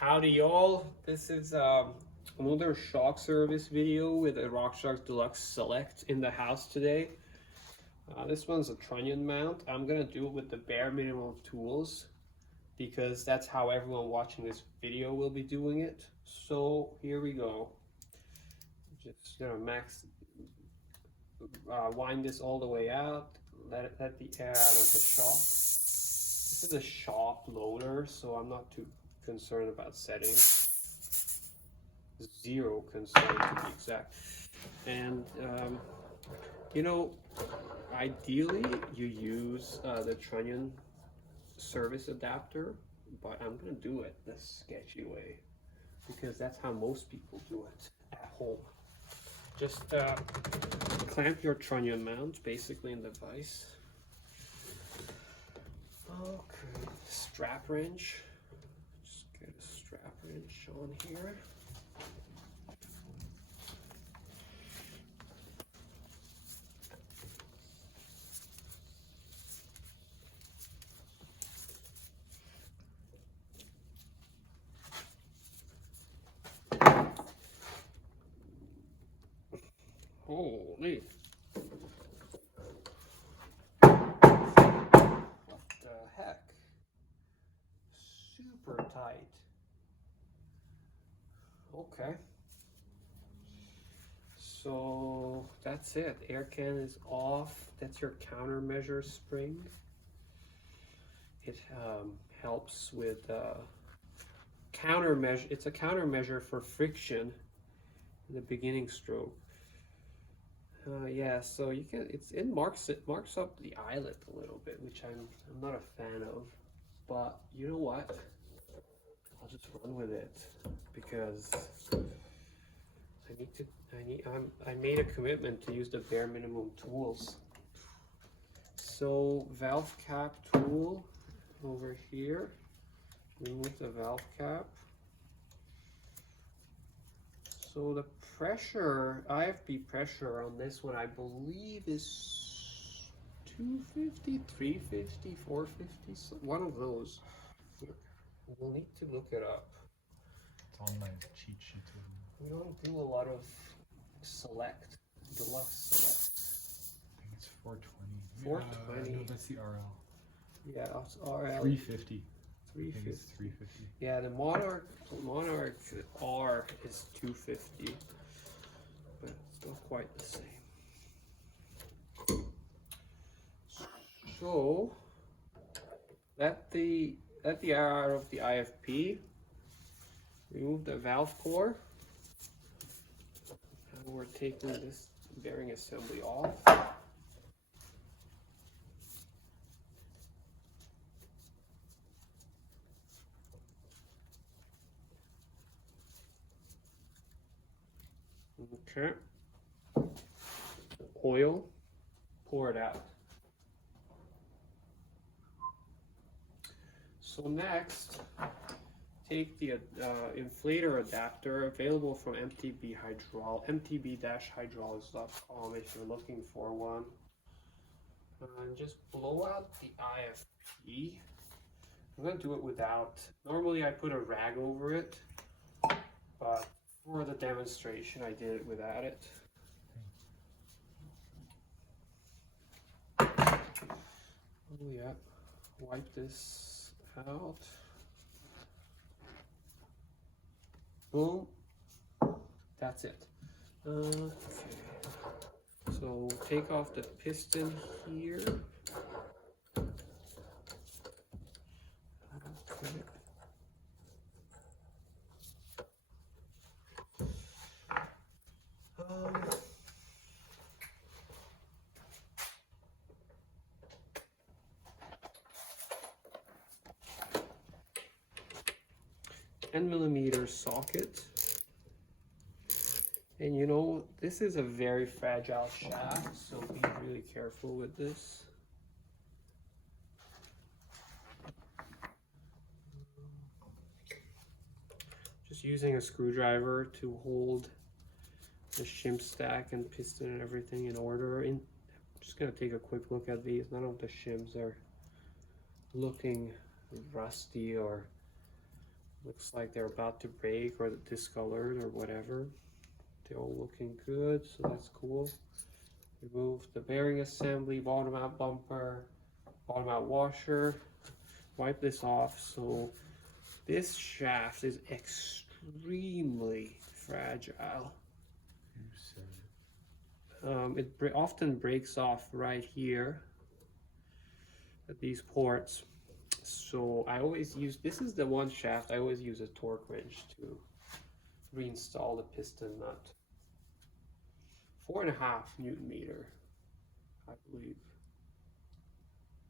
Howdy y'all, this is another shock service video with a RockShox Deluxe Select in the house today. This one's a trunnion mount. I'm gonna do it with the bare minimum of tools because that's how everyone watching this video will be doing it. So here we go. Just gonna wind this all the way out, let the air out of the shock. This is a shop loader, so I'm not too concerned about settings. Zero concern to be exact. And you know, ideally you use the trunnion service adapter, but I'm gonna do it the sketchy way because that's how most people do it at home. Just clamp your trunnion mount basically in the vise. Okay, strap wrench. Just get a strap wrench on here. Holy. What the heck? Super tight. Okay. So that's it. Air can is off. That's your countermeasure spring. It helps with countermeasure. It's a countermeasure for friction in the beginning stroke. Yeah, so you can. It marks up the eyelet a little bit, which I'm not a fan of. But you know what? I'll just run with it because I made a commitment to use the bare minimum tools. So valve cap tool over here. Remove the valve cap. So the pressure, IFB pressure on this one, I believe is 250, 350, 450, one of those. We'll need to look it up. It's on my cheat sheet. We don't do a lot of Deluxe Select. I think it's 420. 420. No, that's the RL. Yeah, it's RL. 350. 350. I think it's 350. Yeah, the Monarch R is 250, but it's not quite the same. So let the air out of the IFP. Remove the valve core. And we're taking this bearing assembly off. Okay. Oil, pour it out. So next, take the inflator adapter available from mtb-hydraulics.com if you're looking for one. And just blow out the IFP. I'm going to do it without. Normally I put a rag over it, but for the demonstration I did it without it. Oh yeah, wipe this out. Boom. That's it. Okay. So take off the piston here. Okay. $10mm socket. And you know, this is a very fragile shaft, so be really careful with this. Just using a screwdriver to hold the shim stack and piston and everything in order. I'm just gonna take a quick look at these. None of the shims are looking rusty or Looks like they're about to break or discolored or whatever. They're all looking good, so that's cool. Remove the bearing assembly, bottom out bumper, bottom out washer. Wipe this off. So this shaft is extremely fragile. You said it. It often breaks off right here at these ports. So I always use, this is the one shaft, I always use a torque wrench to reinstall the piston nut. 4.5 Newton meter, I believe.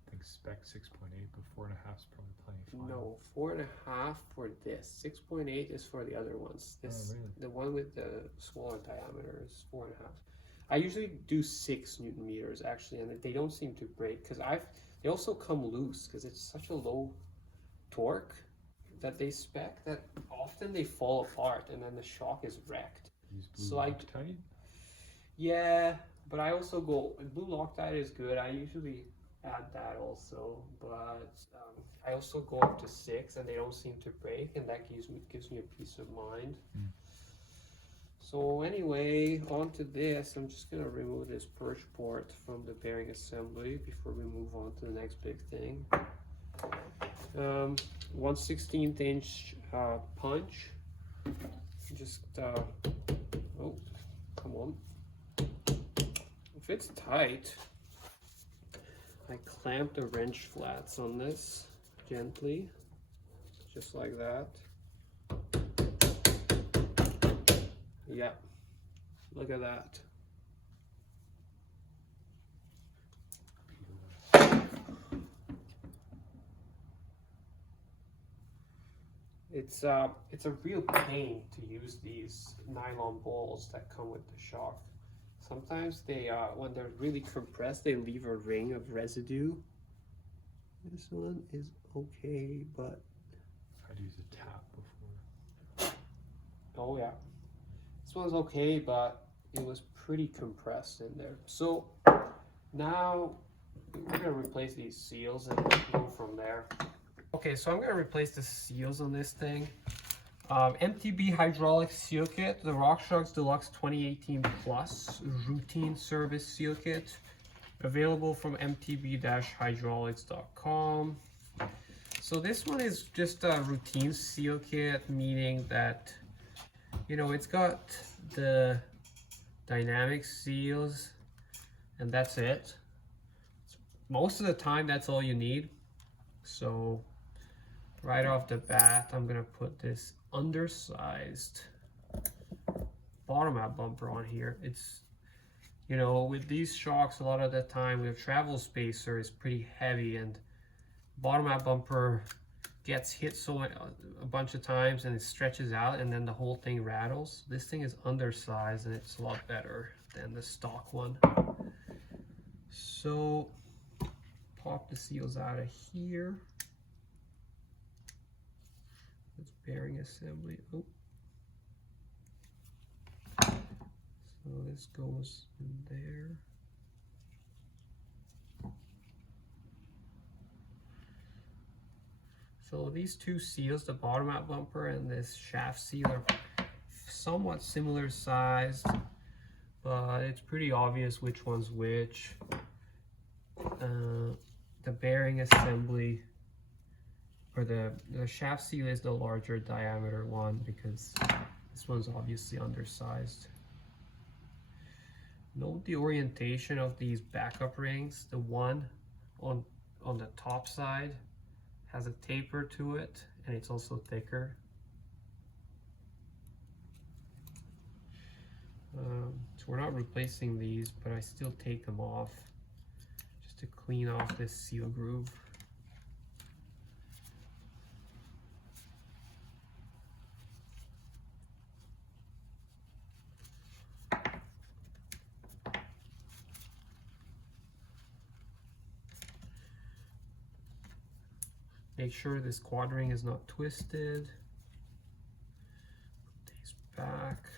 I think spec 6.8, but 4.5 is probably plenty fine. No, 4.5 for this. 6.8 is for the other ones. This, really? the one with the smaller diameter is 4.5. I usually do 6 Newton meters actually, and they don't seem to break because they also come loose because it's such a low torque that they spec that often they fall apart and then the shock is wrecked. Use blue So Loctite? Yeah, but I also go, blue Loctite is good. I usually add that also, but I also go up to 6 and they don't seem to break, and that gives me a peace of mind. So anyway, onto this, I'm just gonna remove this purge port from the bearing assembly before we move on to the next big thing. 1/16 inch punch. Just oh, come on. If it's tight, I clamp the wrench flats on this gently, just like that. Yeah, look at that. It's a real pain to use these nylon balls that come with the shock. Sometimes they, when they're really compressed, they leave a ring of residue. This one is okay, but I'd use a tap before. oh yeah, this one's okay, but it was pretty compressed in there. So now we're gonna replace these seals and go from there. Okay, so I'm gonna replace the seals on this thing. MTB hydraulic seal kit, the RockShox Deluxe 2018 Plus routine service seal kit, available from mtb-hydraulics.com. So this one is just a routine seal kit, meaning that, you know, it's got the dynamic seals and that's it. Most of the time, that's all you need. So right off the bat, I'm gonna put this undersized bottom out bumper on here. It's, you know, with these shocks, a lot of the time the travel spacer is pretty heavy, and bottom out bumper gets hit a bunch of times and it stretches out and then the whole thing rattles. This thing is undersized and it's a lot better than the stock one. So pop the seals out of here. It's bearing assembly. Oh. So this goes in there. So these two seals, the bottom out bumper and this shaft seal, are somewhat similar sized, but it's pretty obvious which one's which. The bearing assembly, or the shaft seal, is the larger diameter one because this one's obviously undersized. Note the orientation of these backup rings. The one on the top side has a taper to it, and it's also thicker. So we're not replacing these, but I still take them off just to clean off this seal groove. Make sure this quad ring is not twisted. Put these back.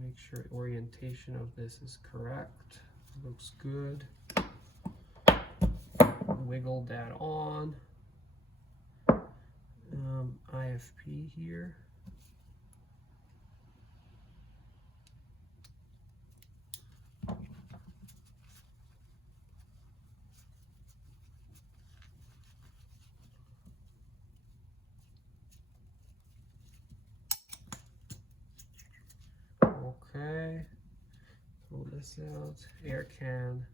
Make sure orientation of this is correct. Looks good. Wiggle that on. 5P here. Okay, pull this out, air can.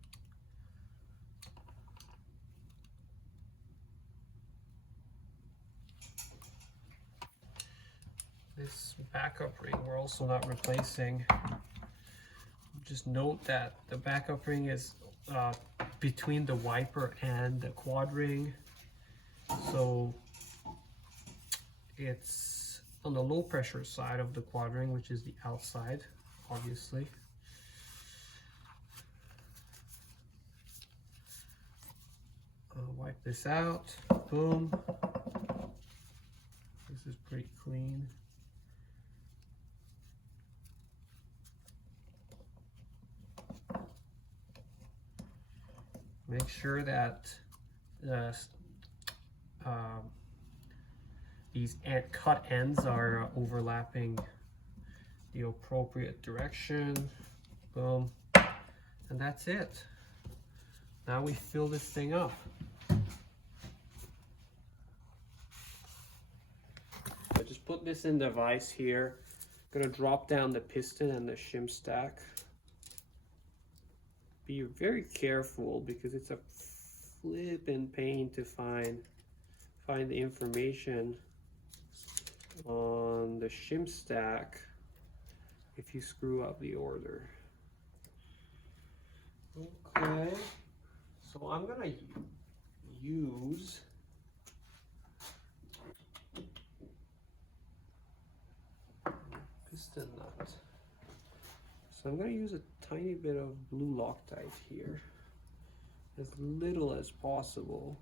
This backup ring we're also not replacing. Just note that the backup ring is between the wiper and the quad ring. So it's on the low pressure side of the quad ring, which is the outside, obviously. Wipe this out, boom. This is pretty clean. Make sure that these cut ends are overlapping the appropriate direction. Boom. And that's it. Now we fill this thing up. I just put this in the vise here. Gonna drop down the piston and the shim stack. Be very careful because it's a flippin' pain to find the information on the shim stack if you screw up the order. Okay, so I'm gonna use piston nut. So I'm going to use a tiny bit of blue Loctite here, as little as possible.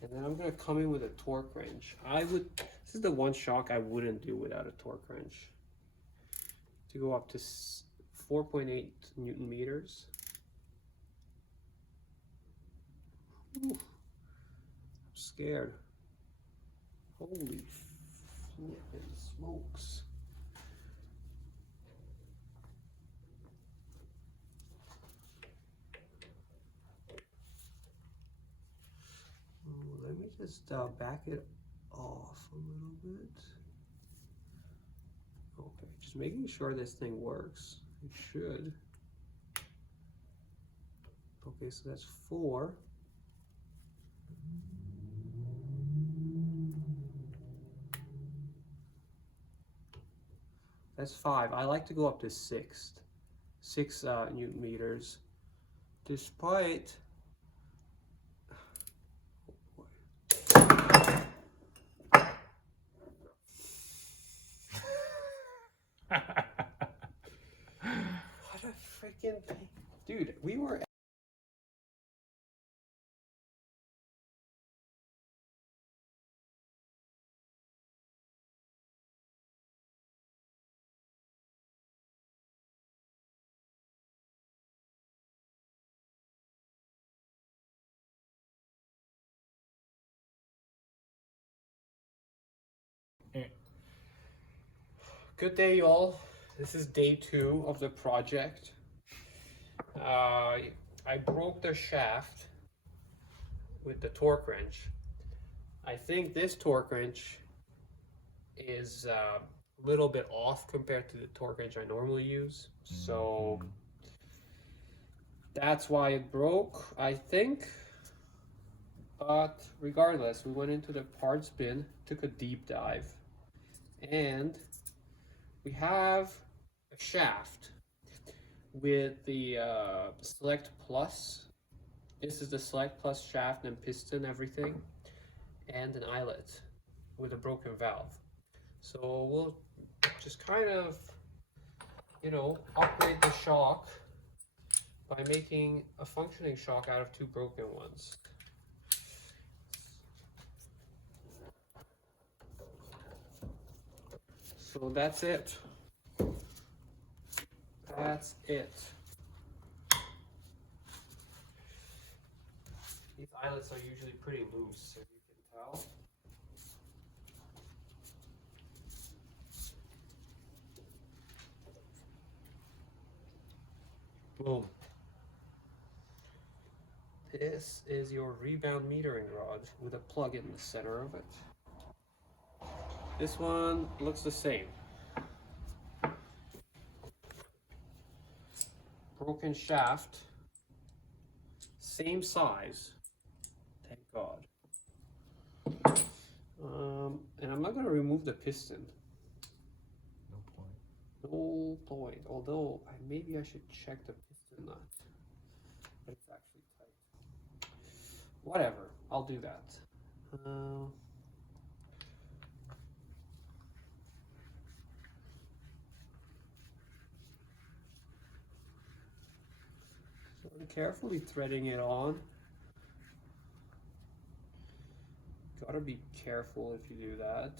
And then I'm going to come in with a torque wrench. This is the one shock I wouldn't do without a torque wrench. To go up to 4.8 Newton meters. Ooh, I'm scared. Holy flippin' smokes. Let me just back it off a little bit. Okay, just making sure this thing works. It should. Okay, so that's 4. That's 5. I like to go up to 6 Newton meters, despite what a freaking thing. Dude, we were Good day, y'all. This is day 2 of the project. I broke the shaft with the torque wrench. I think this torque wrench is a little bit off compared to the torque wrench I normally use. So that's why it broke, I think. But regardless, we went into the parts bin, took a deep dive, and we have a shaft with the Select Plus. This is the Select Plus shaft and piston, everything, and an eyelet with a broken valve. So we'll just kind of, upgrade the shock by making a functioning shock out of 2 broken ones. So that's it. That's it. These eyelets are usually pretty loose, as you can tell. Boom. This is your rebound metering rod with a plug in the center of it. This one looks the same. Broken shaft, same size, thank God. And I'm not going to remove the piston. No point. No point. Although maybe I should check the piston nut. But it's actually tight. Whatever. I'll do that. So I'm carefully threading it on. Gotta be careful if you do that.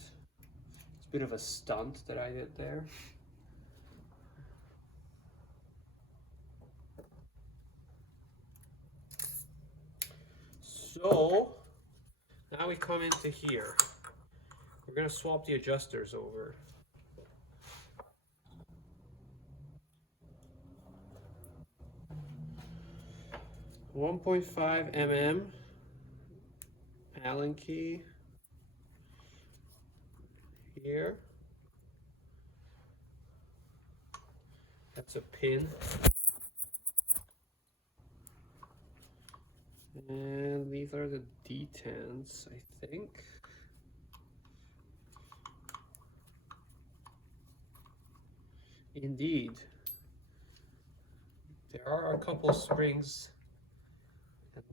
It's a bit of a stunt that I did there. So now we come into here. We're gonna swap the adjusters over. .5 mm Allen key here. That's a pin. And these are the detents, I think. Indeed. There are a couple springs and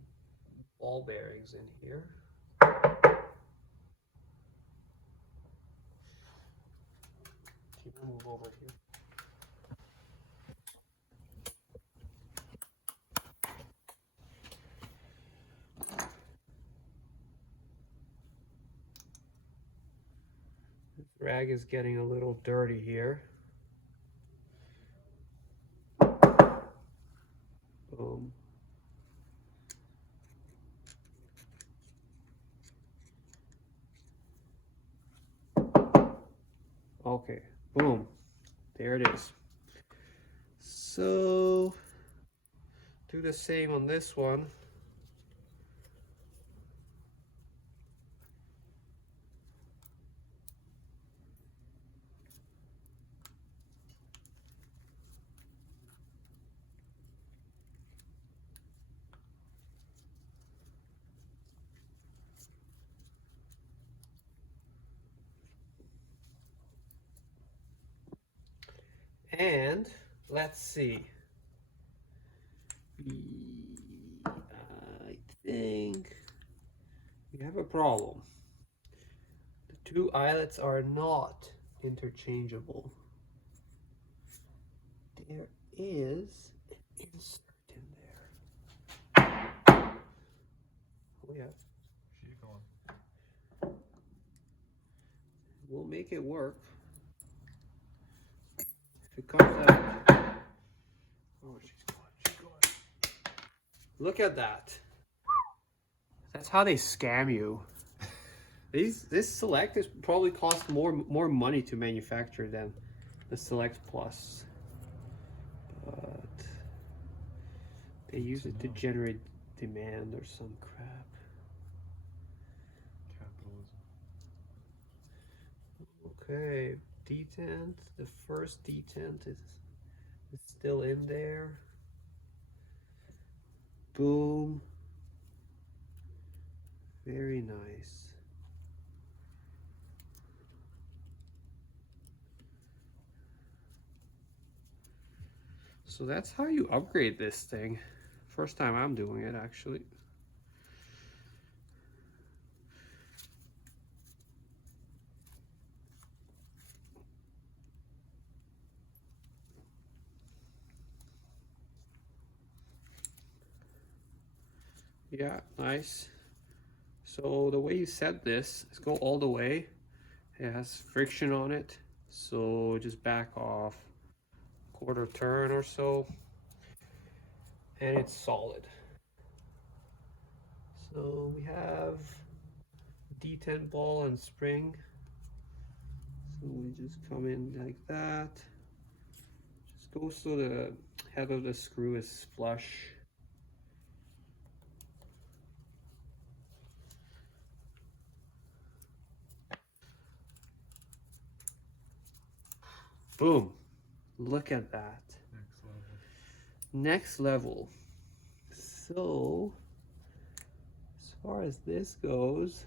ball bearings in here. Can you move over here? This rag is getting a little dirty here. Boom. Okay, boom. There it is. So do the same on this one. And let's see. I think we have a problem. The two eyelets are not interchangeable. There is an insert in there. Oh yeah. She's going. We'll make it work. If it comes out. Oh, she's going. She's going. Look at that. That's how they scam you. This Select is probably cost more money to manufacture than the Select Plus, but they use it to generate demand or some crap. Capitalism. Okay, detent. The first detent is still in there. Boom. Very nice. So that's how you upgrade this thing. First time I'm doing it, actually. Yeah, nice. So the way you set this is go all the way. It has friction on it, so just back off quarter turn or so, and it's solid. So we have detent ball and spring. So we just come in like that. Just goes so the head of the screw is flush. Boom. Look at that. Next level. So, as far as this goes,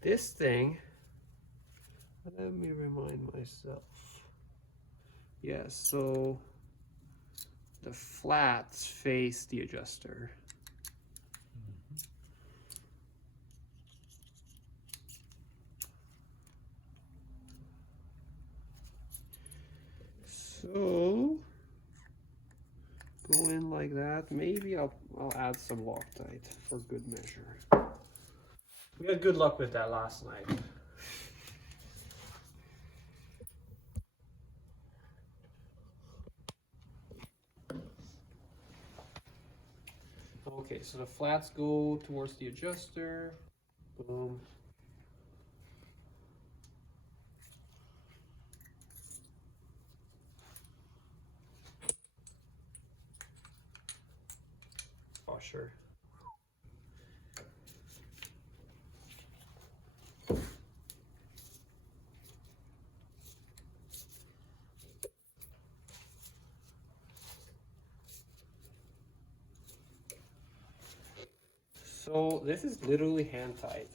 this thing, let me remind myself. Yeah, so the flats face the adjuster. So go in like that. Maybe I'll add some Loctite for good measure. We had good luck with that last night. Okay, so the flats go towards the adjuster. Boom. Oh, sure. So this is literally hand tight.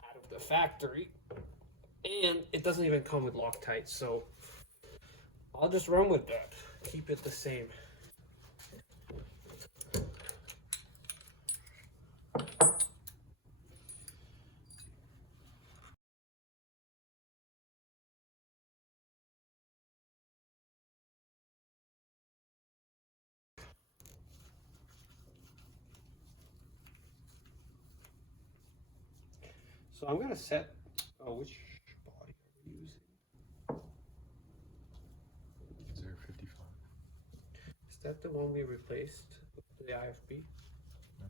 Out of the factory. And it doesn't even come with Loctite, so I'll just run with that. Keep it the same. So I'm gonna set, which body are we using? 055. Is that the one we replaced with the IFB? I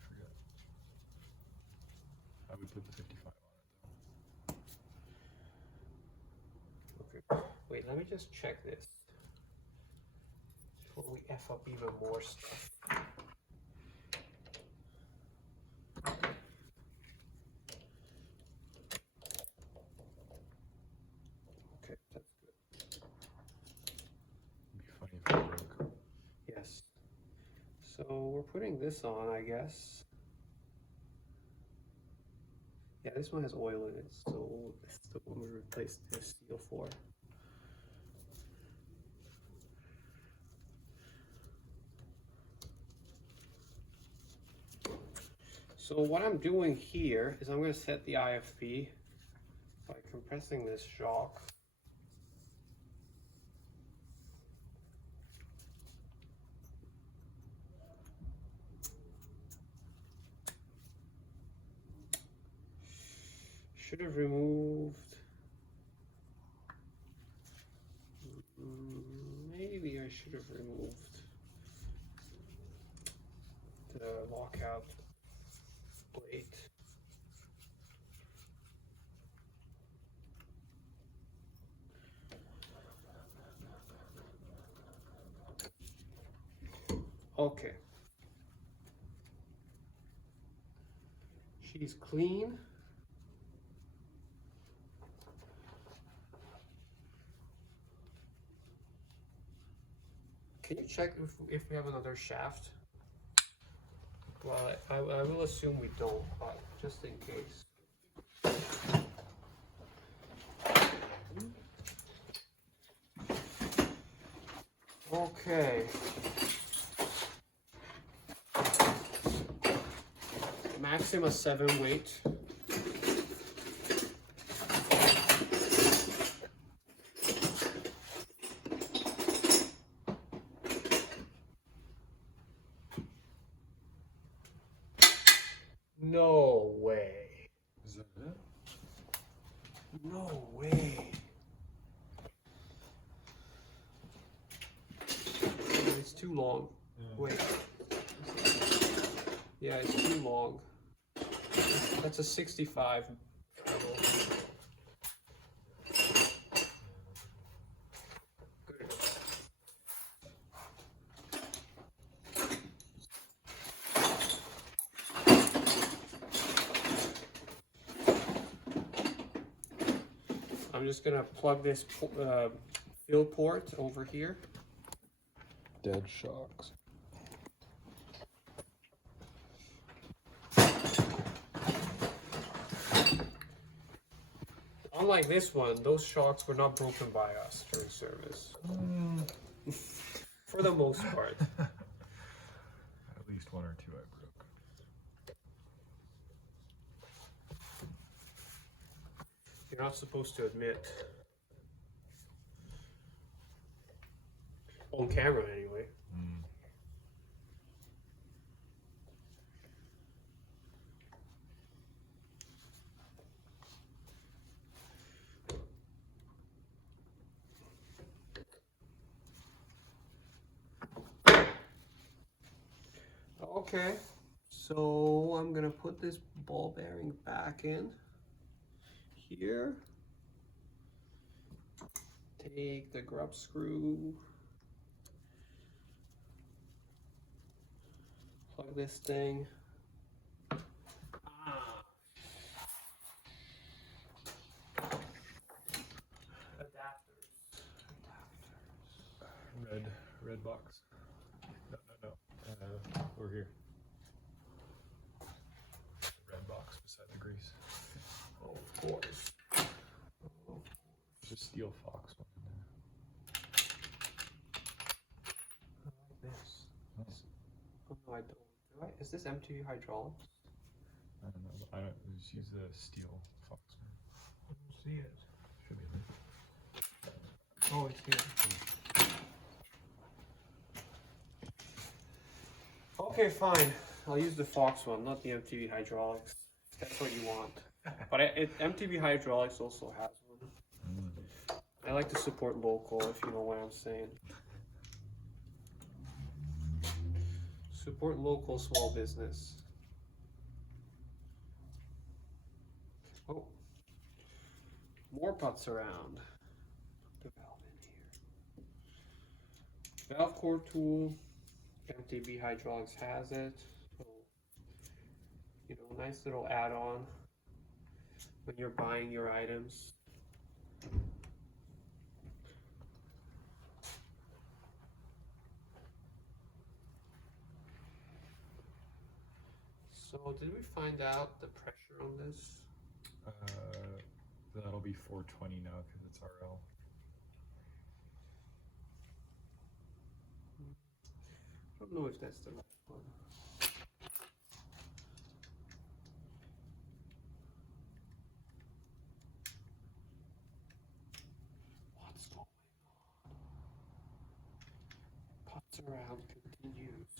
forgot. I would put the 55 on it though. Okay, wait, let me just check this before we F up even more stuff. Okay, that's good. It'd be funny if it broke. Yes. So we're putting this on, I guess. Yeah, this one has oil in it, so this is the one we replaced this steel for. So what I'm doing here is I'm going to set the IFB by compressing this shock. Should have removed, maybe I should have removed the lockout plate. Okay. She's clean. Can you check if we have another shaft? Well, I will assume we don't, but just in case. Okay. Maxima 7 weight. No way. Is that it? No way. It's too long. Yeah. Wait. Yeah, it's too long. That's a 65. Good. I'm just gonna plug this fill port over here. Dead shocks. Unlike this one, those shocks were not broken by us during service. For the most part. At least one or two I broke. You're not supposed to admit. On camera, anyway. Okay, so I'm gonna put this ball bearing back in here. Take the grub screw, plug this thing. Adapters. Red box. No. Over here. Red box beside the grease. Oh, of course. There's a steel fox one in there. I like this. Nice. Oh no, I don't. Do I? Is this MTV hydraulics? I don't know. I don't just use the steel fox one. I don't see it. Should be there. Oh, it's here. Okay, fine. I'll use the Fox one, not the MTV hydraulics. If that's what you want. But MTV hydraulics also has one. I like to support local, if you know what I'm saying. Support local small business. Oh, more putts around. Put the valve in here. Valve core tool. MTV Hydraulics has it. So, you know, nice little add-on when you're buying your items. So, did we find out the pressure on this? That'll be 420 now because it's RL. I don't know if that's the right one. What's going on? Putts around continues.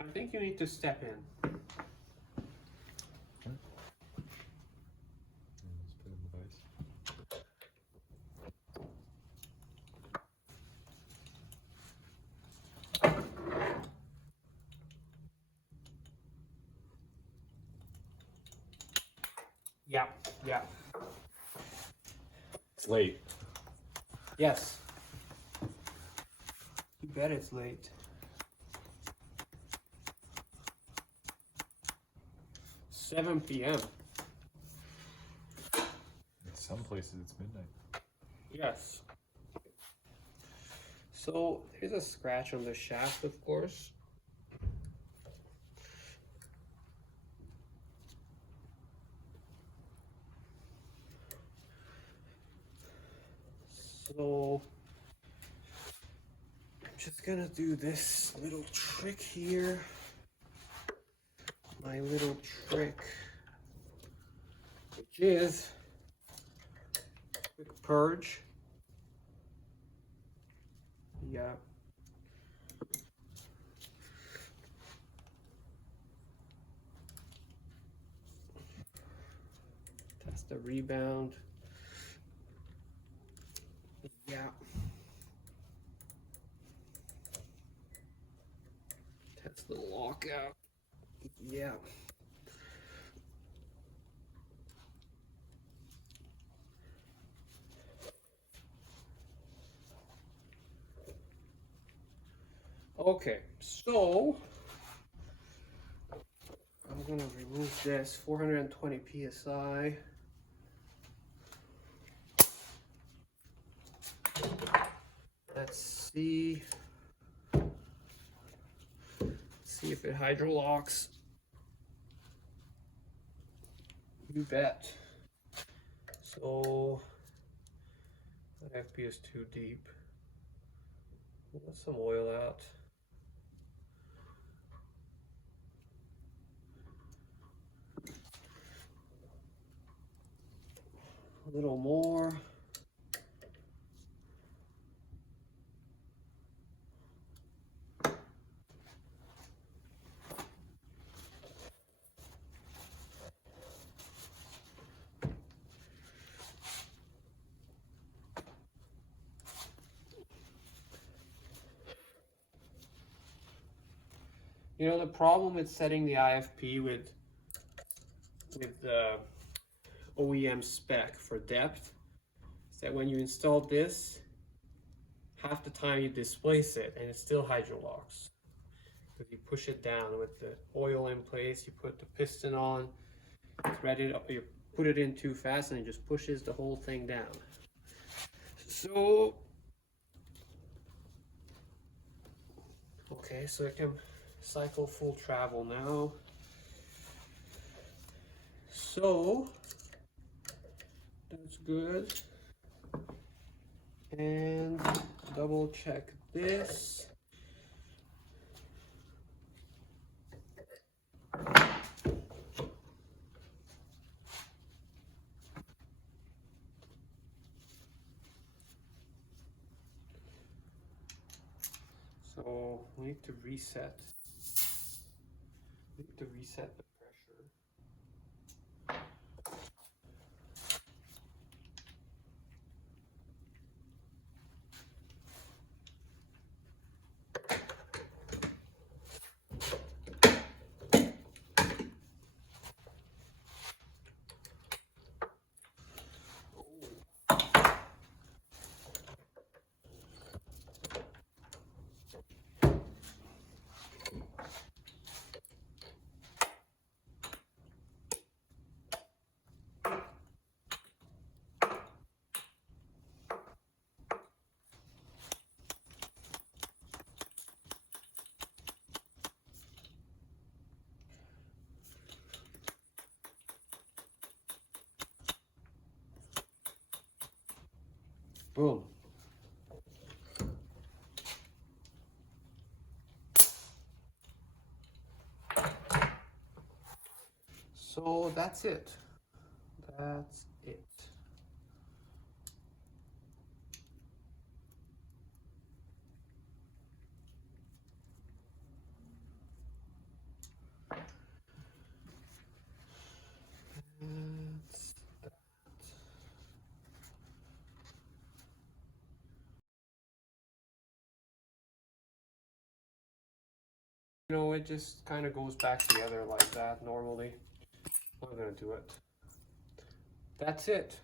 I think you need to step in. Let's put in the vise. Yeah. It's late. Yes. You bet it's late. 7 p.m. In some places it's midnight. Yes. So there's a scratch on the shaft, of course. So I'm just gonna do this little trick here. My little trick, which is quick purge. Yeah. Test the rebound. Yeah. Test the lockout. Yeah. Okay, so I'm gonna remove this 420 psi. Let's see if it hydrolocks. You bet. So that FP is too deep. Let some oil out. A little more. You know, the problem with setting the IFP with the OEM spec for depth is that when you install this, half the time you displace it and it still hydrolocks. Because you push it down with the oil in place, you put the piston on, thread it up, you put it in too fast and it just pushes the whole thing down. So, okay, so I can cycle full travel now. So, that's good. And double check this. So we need to reset. We need to reset the pressure. Boom. So that's it. That's it. That's that. You know, it just kind of goes back together like that normally. I'm gonna do it. That's it.